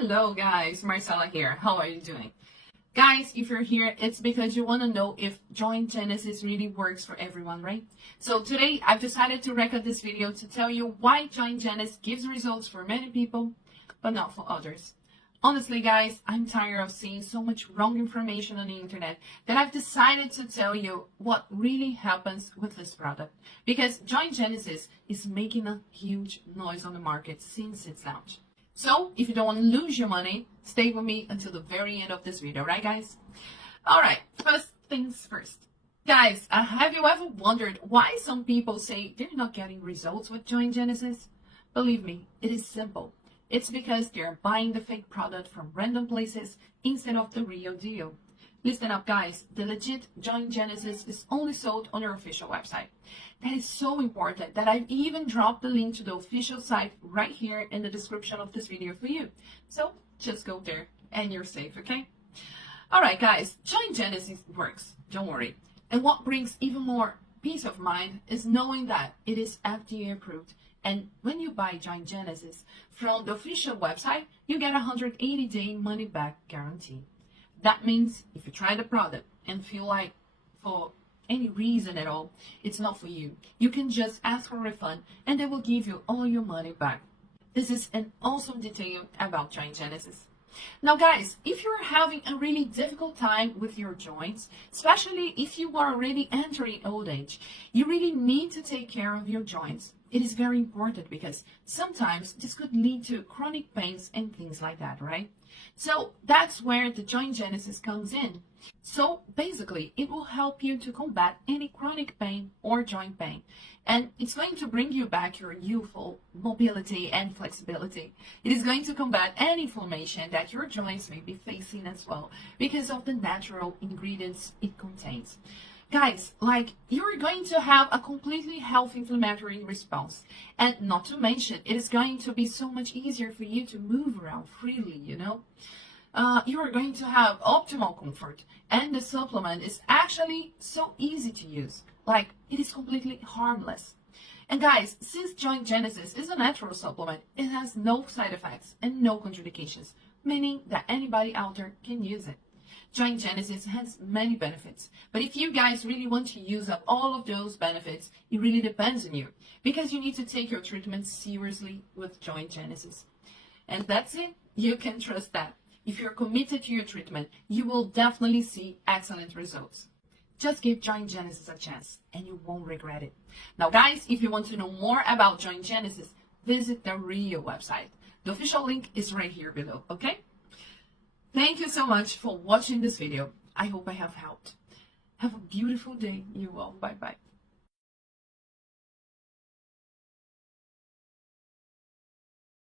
Hello guys, Marcella here. How are you doing? Guys, if you're here, it's because you want to know if Joint Genesis really works for everyone, right? So today I've decided to record this video to tell you why Joint Genesis gives results for many people, but not for others. Honestly, guys, I'm tired of seeing so much wrong information on the internet that I've decided to tell you what really happens with this product. Because Joint Genesis is making a huge noise on the market since its launch. So, if you don't want to lose your money, stay with me until the very end of this video, right guys? Alright, first things first. Guys, have you ever wondered why some people say they're not getting results with Joint Genesis? Believe me, it is simple. It's because they're buying the fake product from random places instead of the real deal. Listen up guys, the legit Joint Genesis is only sold on your official website. That is so important that I've even dropped the link to the official site right here in the description of this video for you. So just go there and you're safe, okay? Alright guys, Joint Genesis works, don't worry. And what brings even more peace of mind is knowing that it is FDA approved. And when you buy Joint Genesis from the official website, you get a 180-day money-back guarantee. That means if you try the product and feel like for any reason at all, it's not for you, you can just ask for a refund and they will give you all your money back. This is an awesome detail about Joint Genesis. Now guys, if you're having a really difficult time with your joints, especially if you are already entering old age, you really need to take care of your joints. It is very important because sometimes this could lead to chronic pains and things like that, right? So that's where the Joint Genesis comes in. So basically, it will help you to combat any chronic pain or joint pain. And it's going to bring you back your youthful mobility and flexibility. It is going to combat any inflammation that your joints may be facing as well because of the natural ingredients it contains. Guys, you're going to have a completely healthy inflammatory response. And not to mention, it is going to be so much easier for you to move around freely, you know? You are going to have optimal comfort. And the supplement is actually so easy to use. It is completely harmless. And guys, since Joint Genesis is a natural supplement, it has no side effects and no contraindications, meaning that anybody out there can use it. Joint Genesis has many benefits, but if you guys really want to use up all of those benefits, it really depends on you, because you need to take your treatment seriously with Joint Genesis. And that's it. You can trust that. If you're committed to your treatment, you will definitely see excellent results. Just give Joint Genesis a chance, and you won't regret it. Now guys, if you want to know more about Joint Genesis, visit the real website. The official link is right here below, okay? Thank you so much for watching this video. I hope I have helped. Have a beautiful day, you all. Bye-bye.